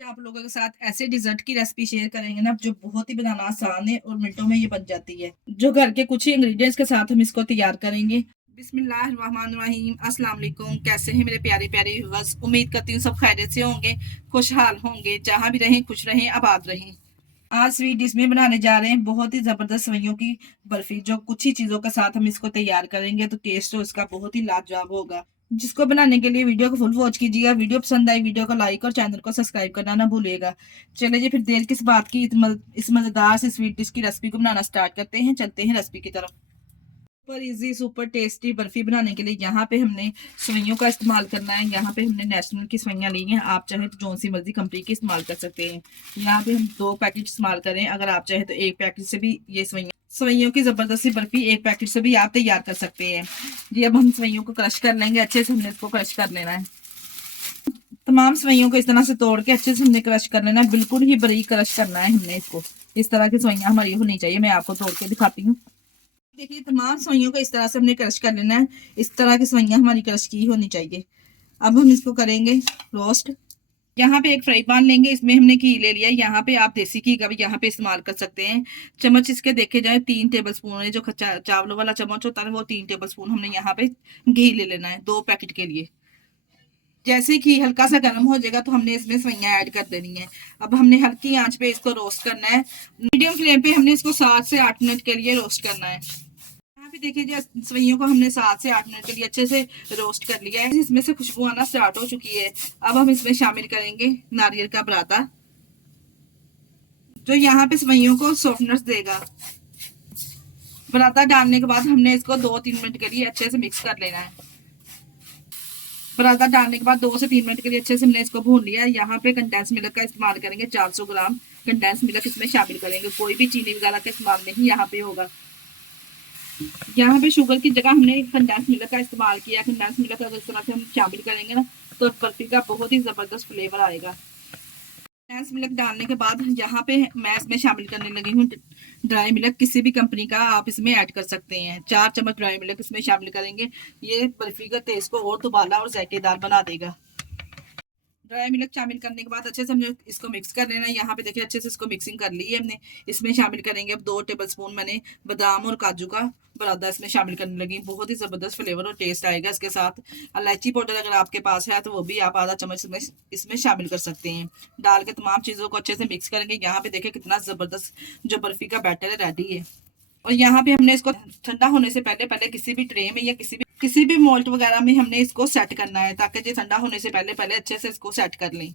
आप लोगों के साथ ऐसे डिजर्ट की रेसिपी शेयर करेंगे ना जो बहुत ही बनाना आसान है और मिनटों में ये बन जाती है। जो घर के कुछ ही इंग्रेडिएंट्स के साथ हम इसको तैयार करेंगे। बिस्मिल्लाहिर्रहमानिर्रहीम, अस्सलाम वालेकुम। कैसे हैं मेरे प्यारे प्यारे व्यूअर्स? उम्मीद करती हूँ सब खैरियत से होंगे, खुशहाल होंगे, जहाँ भी रहें खुश रहें, आबाद रहें। आज स्वीट डिश में बनाने जा रहे हैं बहुत ही जबरदस्त सेवइयों की बर्फी। जो कुछ ही चीजों के साथ हम इसको तैयार करेंगे तो टेस्ट तो इसका बहुत ही लाजवाब होगा। जिसको बनाने के लिए वीडियो को फुल वॉच कीजिएगा। वीडियो पसंद आई वीडियो को लाइक और चैनल को सब्सक्राइब करना ना भूलिएगा। चलिए जी, फिर देर किस बात की, इस मजेदार से स्वीट डिश की रेसिपी को बनाना स्टार्ट करते हैं। चलते हैं रेसिपी की तरफ। Super easy super tasty barfi बनाने के लिए यहाँ पे हमने सवैयों का इस्तेमाल करना है। यहाँ पे हमने नेशनल की सवैयाँ ली हैं। आप चाहे तो जो सी मर्जी कंपनी की इस्तेमाल कर सकते हैं। यहाँ पे हम 2 पैकेट इस्तेमाल करें। अगर आप चाहे तो 1 पैकेट से भी ये सवैयों की जबरदस्ती बर्फी 1 पैकेट से भी आप तैयार कर सकते हैं। जी, अब हम सवैयों को क्रश कर लेंगे। अच्छे से हमने इसको क्रश कर लेना है। तमाम सवैयों को इस तरह से तोड़ के अच्छे से हमने क्रश कर लेना है। बिल्कुल ही बारीक क्रश करना है हमने इसको। इस तरह की सवैयाँ हमारी होनी चाहिए। मैं आपको तोड़ के दिखाती हूँ। देखिए, तमाम सवैयों को इस तरह से हमने क्रश कर लेना है। इस तरह की सवैयाँ हमारी क्रश की होनी चाहिए। अब हम इसको करेंगे रोस्ट। यहाँ पे एक फ्राई पैन लेंगे। इसमें हमने घी ले लिया है। यहाँ पे आप देसी घी का भी यहाँ पे इस्तेमाल कर सकते हैं। चम्मच इसके देखे जाए 3 टेबल स्पून है। जो चावलों वाला चम्मच होता है वो 3 टेबल स्पून हमने यहाँ पे घी ले लेना है 2 पैकेट के लिए। जैसे घी हल्का सा गर्म हो जाएगा तो हमने इसमें सवैयाँ ऐड कर देनी है। अब हमने हल्की आंच पे इसको रोस्ट करना है। मीडियम फ्लेम पे हमने इसको 7 से 8 मिनट के लिए रोस्ट करना है। यहाँ पे देखिए जी, सवैयों को हमने 7 से 8 मिनट के लिए अच्छे से रोस्ट कर लिया है। इसमें से खुशबू आना स्टार्ट हो चुकी है। अब हम इसमें शामिल करेंगे नारियल का बुरादा, जो यहाँ पे सवैयों को सॉफ्टनेस देगा। बुरादा डालने के बाद हमने इसको 2-3 मिनट के लिए अच्छे से मिक्स कर लेना है। बुरादा डालने के बाद 2 से 3 मिनट के लिए अच्छे से हमने इसको भून लिया है। यहाँ पे कंडेंस मिल्क का इस्तेमाल करेंगे। 400 ग्राम कंडेंस मिल्क इसमें शामिल करेंगे। कोई भी चीनी वगैरह का इस्तेमाल नहीं यहाँ पे होगा। यहाँ पे शुगर की जगह हमने कंडेंस मिल्क का इस्तेमाल किया। कंडेंस मिल्क अगर इस तरह से हम शामिल करेंगे ना तो बर्फी का बहुत ही जबरदस्त फ्लेवर आएगा। कंडेंस मिल्क डालने के बाद यहाँ पे मैं इसमें शामिल करने लगी हूँ ड्राई मिल्क। किसी भी कंपनी का आप इसमें ऐड कर सकते हैं। 4 चम्मच ड्राई मिल्क इसमें शामिल करेंगे। ये बर्फी का टेस्ट को और दुबाला और जायकेदार बना देगा। ड्राई मिल्क शामिल करने के बाद अच्छे से हमने इसको मिक्स कर लेना है। यहाँ पे देखिए अच्छे से इसको मिक्सिंग कर ली है हमने। इसमें शामिल करेंगे अब 2 टेबल स्पून मैंने बादाम और काजू का बुरादा इसमें शामिल करने लगी। बहुत ही जबरदस्त फ्लेवर और टेस्ट आएगा इसके साथ। इलायची पाउडर अगर आपके पास है तो वो भी आप आधा चम्मच इसमें शामिल कर सकते हैं। डाल के तमाम चीज़ों को अच्छे से मिक्स करेंगे। यहाँ पे देखिए कितना जबरदस्त जो बर्फी का बैटर है रेडी है। और यहाँ पे हमने इसको ठंडा होने से पहले पहले किसी भी ट्रे में या किसी भी मोल्ट वगैरह में हमने इसको सेट करना है, ताकि ये ठंडा होने से पहले पहले अच्छे से इसको सेट कर लें।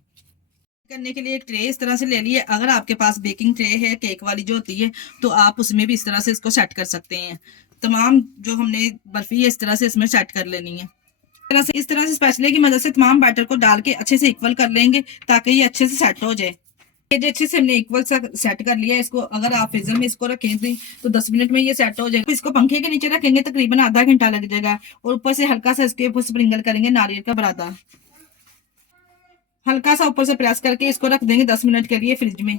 करने के लिए एक ट्रे इस तरह से ले लिए। अगर आपके पास बेकिंग ट्रे है केक वाली जो होती है तो आप उसमें भी इस तरह से इसको सेट कर सकते हैं। तमाम जो हमने बर्फी है इस तरह से इसमें सेट कर लेनी है। इस तरह से स्पैचुले की मदद से तमाम बैटर को डाल के अच्छे से इक्वल कर लेंगे ताकि ये अच्छे से सेट हो जाए। ये जो अच्छे से हमने इक्वल सा सेट कर लिया है इसको। अगर आप फ्रीजर में इसको रखेंगे तो 10 मिनट में ये सेट हो जाएगा। इसको पंखे के नीचे रखेंगे तकरीबन आधा घंटा लग जाएगा। और ऊपर से हल्का सा इसके ऊपर स्प्रिंकल करेंगे नारियल का बुरादा। हल्का सा ऊपर से प्रेस करके इसको रख देंगे 10 मिनट के लिए फ्रिज में।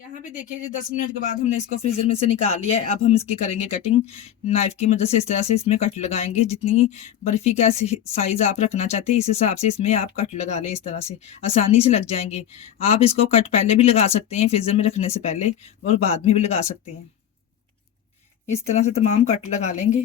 यहाँ पे देखिए जी 10 मिनट के बाद हमने इसको फ्रीजर में से निकाल लिया है। अब हम इसकी करेंगे कटिंग। नाइफ की मदद से इस तरह से इसमें कट लगाएंगे। जितनी बर्फी का साइज आप रखना चाहते हैं इस हिसाब से इसमें आप कट लगा लें। इस तरह से आसानी से लग जाएंगे। आप इसको कट पहले भी लगा सकते हैं फ्रीजर में रखने से पहले, और बाद में भी लगा सकते हैं। इस तरह से तमाम कट लगा लेंगे।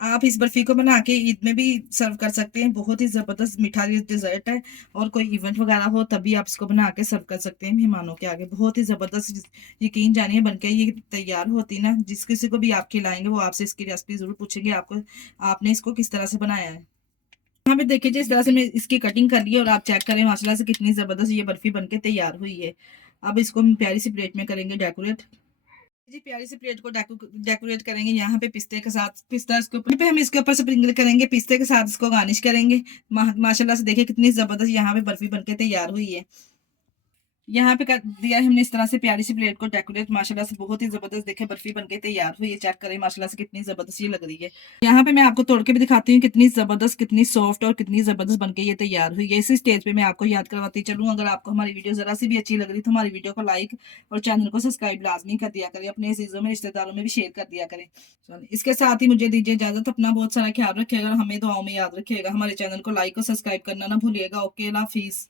आप इस बर्फी को बना के ईद में भी सर्व कर सकते हैं। बहुत ही जबरदस्त मीठा डिजर्ट है। और कोई इवेंट वगैरह हो तभी आप इसको बना के सर्व कर सकते हैं मेहमानों के आगे। बहुत ही जबरदस्त, यकीन जानिए बनके ये तैयार होती ना, जिस किसी को भी आप खिलाएंगे वो आपसे इसकी रेसिपी जरूर पूछेंगे आपको आपने इसको किस तरह से बनाया है। यहाँ पे देखिए इस तरह से मैं इसकी कटिंग कर ली है और आप चेक करें माशाल्लाह से कितनी जबरदस्त ये बर्फी बनके तैयार हुई है। अब इसको हम प्यारी सी प्लेट में करेंगे डेकोरेट। जी, प्यारी सी प्लेट को डेकोरेट करेंगे यहाँ पे पिस्ते के साथ। पिस्ता इसके ऊपर पे हम इसके ऊपर स्प्रिंकल करेंगे। पिस्ते के साथ इसको गार्निश करेंगे। माशाल्लाह से देखिए कितनी जबरदस्त यहाँ पे बर्फी बनके तैयार हुई है। यहाँ पे कर दिया है हमने इस तरह से प्यारी सी प्लेट को डेकोरेट। माशाल्लाह से बहुत ही जबरदस्त देखे बर्फी बनके तैयार हुई है। चेक करें माशाल्लाह से कितनी जबरदस्त ये लग रही है। यहाँ पे मैं आपको तोड़ के भी दिखाती हूँ कितनी जबरदस्त, कितनी सॉफ्ट और कितनी जबरदस्त बनके ये तैयार हुई है। इसी स्टेज पे मैं आपको याद करवाती चलूँ, अगर आपको हमारी वीडियो जरा सी भी अच्छी लग रही तो हमारी वीडियो को लाइक और चैनल को सब्सक्राइब लाजमी कर दिया करें। अपने अजीजों में रिश्तेदारों में भी शेयर कर दिया करें। इसके साथ ही मुझे दीजिए इजाजत। अपना बहुत सारा ख्याल रखिएगा और हमें दुआओं में याद रखिएगा। हमारे चैनल को लाइक और सब्सक्राइब करना ना भूलिएगा। ओके, अल्लाह हाफिज।